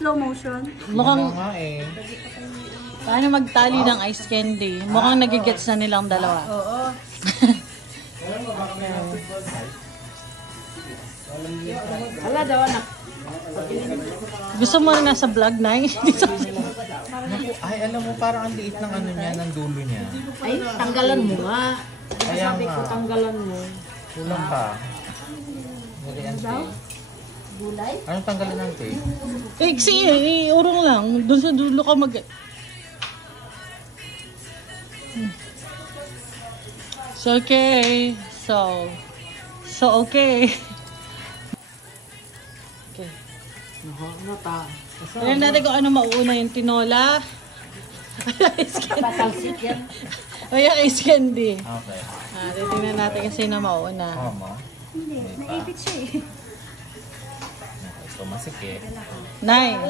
slow motion. Mukhang, nga eh. paano magtali ng ice candy? Mukhang nagigets na nilang dalawa. Oo. Wala daw, anak. Gusto mo na nasa vlog na eh? Ay, alam mo, parang ang liit ng ano niya, ng dulo niya. Ay, tanggalan mo nga. Kaya Sabi ko, nga. tanggalan mo. Kulang pa. Nariyan tayo. Gulay? Anong tanggalan ng tape? Eh, kasi iurong lang. Doon sa dulo ka mag... So, okay. So, okay. Okay. Ano ta? Tignan natin kung ano mauuna yung tinola. Patalsik yan. O yung ice candy. Okay. Titignan natin kasi na mauuna. Mama. Hindi, naipit siya eh. Ito masikip. Nay,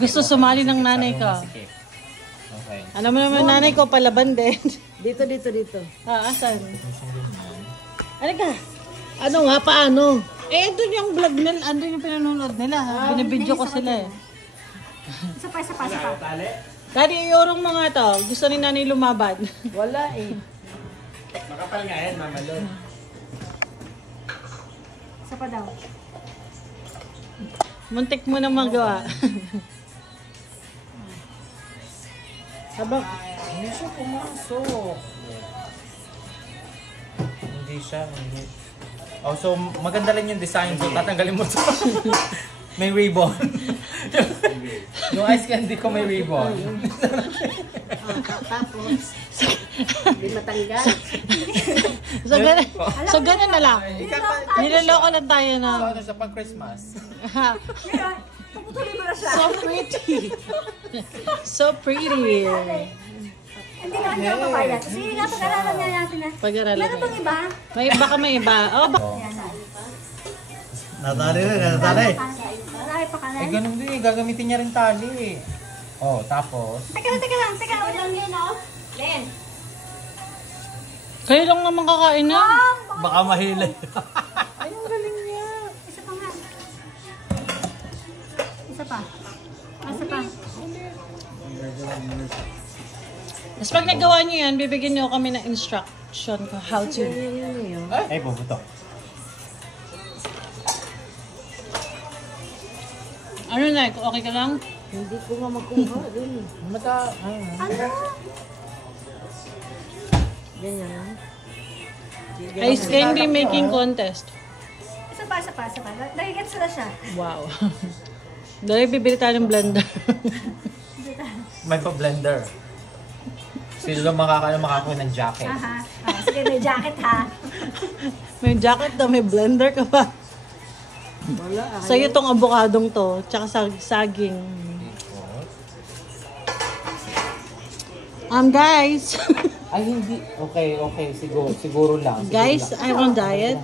gusto sumali ng nanay ko. Masikip. Okay. Ano mo naman nanay ko, palaban din. Dito. Asan? Ano ka? Ano nga, paano? Eh, doon yung vlog nila, andun yung pinanonood nila. Binibidyo ko sila eh. Isa pa. Daddy, iurong mo nga to. Gusto ni nanay lumaban. Wala eh. Makapal nga yan, Mama Lon. Isa pa daw. Muntik mo na magawa. Habang, Hindi siya pumasok. Hindi siya. Oh, so maganda lang yung design ko. Tatanggalin mo ito. May ribbon. Yung ice candy ko may ribbon. Tapos, hindi matanggal. so ganun na lang. Niloloko lang tayo na. So, ano siya pang Christmas? Puputuloy mo na siya. So pretty. So pretty. Hindi naman niya papayag. Sige nga, pag-aralan niya natin na. Pag-aralan Meron pang iba? May baka may iba. Oh, Natali na, natali. Marami pa ka na. Eh, ganun din. Gagamitin niya rin tali. Oh, tapos. Teka lang. Wait lang yun, oh. Len. kayo lang naman kakain na. Baka mahili. Ay, ang galing niya. Isa pa nga. Isa pa. Isa pa. Tapos pag nagawa niyo yan, bibigyan niyo kami ng instruction kung how to. Ay, bubuto. Ano na, okay ka lang? Hindi ko nga makuha. Ano? Ganyan. Ice candy making contest. Isa pa. Nagigets na siya. Wow. Dahil bibili tayo ng blender. May pa-blender. Sino lang makakuha ng jacket? Aha. Sige, may jacket ha. May jacket na, may blender ka pa. Wala. Sa'yo tong abokadong to, tsaka saging. Guys. Ay, hindi. Okay. Siguro lang. Guys, I'm on diet.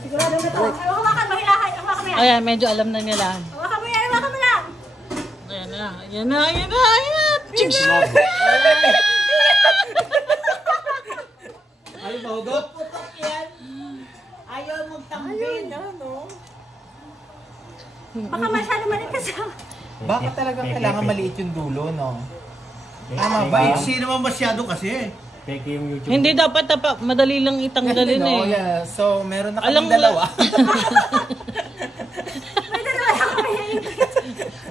Sigurado na to. Ay, hawakan mo, hilahay. Hawakan mo yan. Ayan, medyo alam na nila. Hawakan mo lang. Ayan na. Chigs! Ay, mahugot. Putok yan. Ayaw magtambin. Baka masyado manikas ha. Baka talagang kailangan maliit yung dulo, no? Tama ba? Maiksi naman masyado kasi. Hindi dapat madali lang itanggalin No, eh. yeah. So, meron na Alam kaming mo- dalawa.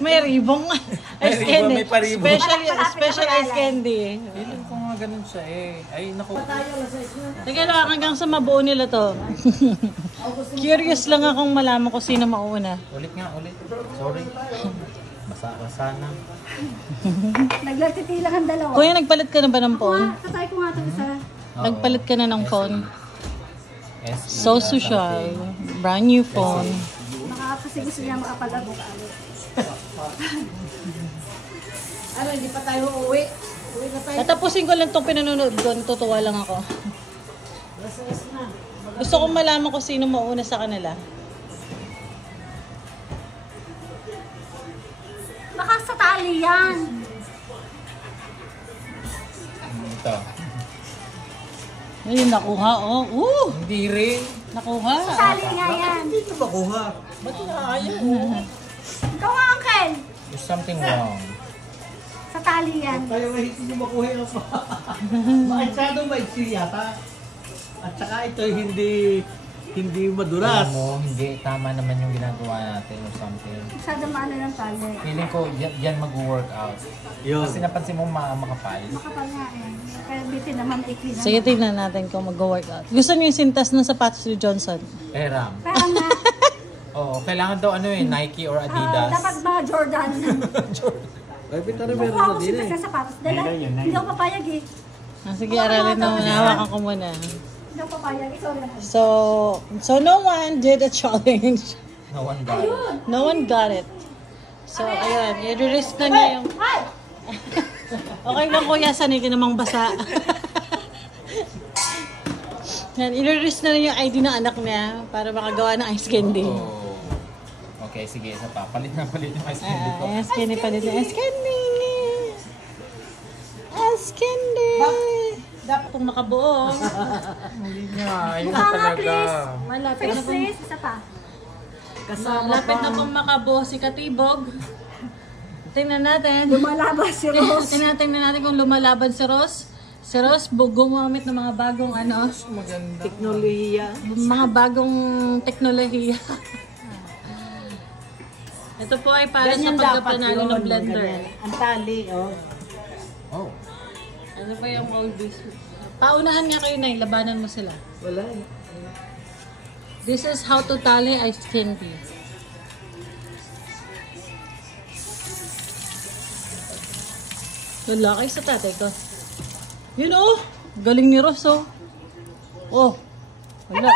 May ribong ice ribong, candy. may paribong. Special ice candy. Feeling ko nga ganun siya eh. Ay, naku. Teka lang, hanggang sa mabuo nila to. Curious lang akong malaman kung sino mauna. Ulit. Sorry. Basa na. Naglatitilang ang dalawa. Kuya, nagpalit ka na ba ng phone? Tatay ko nga ito isa. Nagpalit ka na ng phone? SE. So social. Brand new phone. Baka kasi gusto niya makapalabok. Ano, hindi pa tayo uuwi. Uwi na tayo. Tatapusin ko lang itong pinanonood ko. Natutuwa lang ako. Lasas na. Gusto kong malaman kung sino mauna sa kanila. Baka sa tali yan. Ito. Ayun, nakuha. Oh, Hindi rin. nakuha. Sa tali nga yan. Hindi ka makuha. Ba't na ayaw? Ikaw nga, Uncle. something wrong. Sa tali yan. Tayo nga hindi nyo makuha yung pa. Masyadong maiksi yata. At saka ito hindi madulas. Alam mo, hindi tama naman yung ginagawa natin or something. Masyado maano ng tali. Feeling ko, yan mag-workout. Yun. Kasi napansin mo makapal. Makapal nga eh. Kaya bitin naman ikli naman. Sige, tingnan natin kung mag-workout. Gusto niyo yung sintas ng sapatos ni Johnson? Peram. Kaya nga, Oo, kailangan daw Nike or Adidas. dapat mga Jordan. Ay, pinta rin meron Nakuha na ko din si eh. sa sapatos. Dala, hindi ako papayag eh. Sige, aralin na muna. Hawakan ko muna. Hindi ako papayag. Sorry na. So no one did a challenge. No one got it. No one got it. So, ayun. I-risk na niya yung... Ay! Okay lang kuya, sanay ka namang basa. Yan, i-risk na rin yung ID ng anak niya para makagawa ng ice candy. Oh. Okay, sige, isa pa. Palit na palit yung ice candy ko. Ice candy pa din. Ice candy! Ice candy! Dapat kung makabuo. Hindi nga, ayun Mukha nga, talaga. please. Malapit Face, na pong, please. Isa pa. malapit na pong makabuo si Katibog. Tingnan natin. Lumalabas si Rose. Tingnan natin kung lumalaban si Ross. Si Ross, gumamit ng mga bagong Teknolohiya. mga bagong teknolohiya. Ito po ay para sa pagkapanalo ng blender. Ang tali, oh. Oh. Ano pa yung old beef? Paunahan nga kayo na, labanan mo sila. Wala eh. This is how to tali ice candy. Lalaki sa tatay ko. Yun oh! Galing ni Ross oh. Oh. Wala.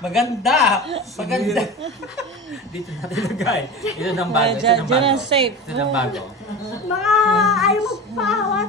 Maganda! Maganda! Dito natin lagay. Ito ng bago. Ito ng Diyan bago. ang safe. Ito ng bago. Mga ayaw mo pahawat.